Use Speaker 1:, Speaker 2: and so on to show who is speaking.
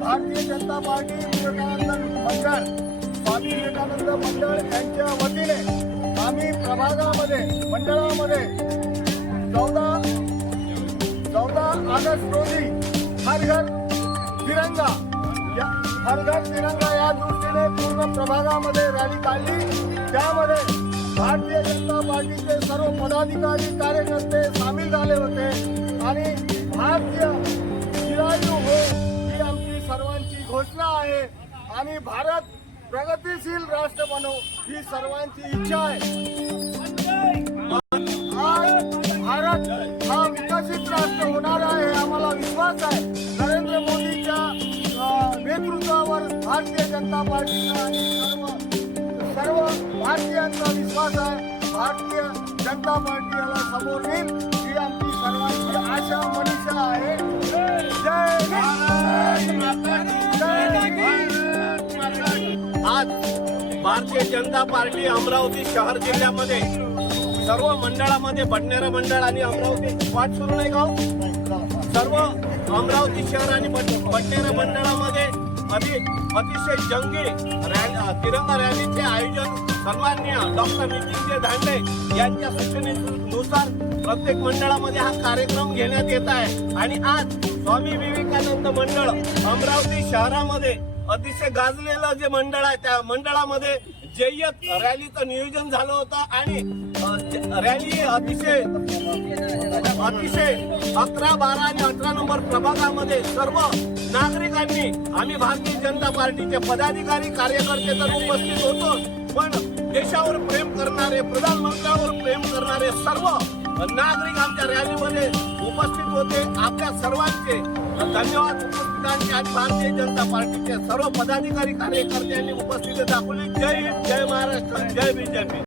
Speaker 1: Bharatiya Janata party Vivekananda मंडळ स्वामी विवेकानंद मंडळ यांच्या वतीने आम्ही प्रभागामध्ये मंडळामध्ये चौदा चौदा ऑगस्ट रोजी हर घर तिरंगा या हर घर तिरंगा या दृष्टीने पूर्ण प्रभागामध्ये रॅली काढली. त्यामध्ये भारतीय जनता पार्टीचे सर्व पदाधिकारी कार्यकर्ते सामील झाले होते. आणि भारतीय चिरायू हो ही आमची सर्वांची घोषणा आहे. आणि भारत प्रगतीशील राष्ट्र बनव ही सर्वांची इच्छा आहे. आज भारत हा विकसित राष्ट्र होणार आहे आम्हाला विश्वास आहे. नरेंद्र मोदींच्या नेतृत्वावर भारतीय जनता पार्टीचा आणि सर्व सर्व भारतीयांचा विश्वास आहे. भारतीय जनता पार्टीला समोर येईल ही आमची
Speaker 2: भारतीय जनता पार्टी अमरावती शहर जिल्ह्यामध्ये. सर्व मंडळामध्ये बडनेरा मंडळ आणि अमरावती वाट सुरू नाही गाव हो? सर्व अमरावती शहर आणि बडनेरा मंडळामध्ये अति अतिशय जंगी रॅ- तिरंगा रॅलीचे आयोजन सन्माननीय डॉक्टर नितीनजी धांडे यांच्या सूचनेनुसार प्रत्येक मंडळामध्ये हा कार्यक्रम घेण्यात येत आहे. आणि आज स्वामी विवेकानंद मंडळ अमरावती शहरामध्ये अतिशय गाजलेलं जे मंडळ आहे त्या मंडळामध्ये जय्यत रॅलीचं नियोजन झालं होतं आणि रॅली अतिशय अतिशय अकरा बारा आणि अठरा नंबर प्रभागामध्ये सर्व नागरिकांनी आम्ही भारतीय जनता पार्टीचे पदाधिकारी कार्यकर्ते तर उपस्थित होतो पण देशावर प्रेम करणारे प्रधानमंत्र्यावर प्रेम करणारे सर्व नागरिक आमच्या रॅलीमध्ये उपस्थित होते. आपल्या सर्वांचे धन्यवाद. उपस्थितांचे आणि भारतीय जनता पार्टीचे सर्व पदाधिकारी कार्यकर्त्यांनी उपस्थिती दाखवली. जय हिंद जय महाराष्ट्र जय बीजेपी.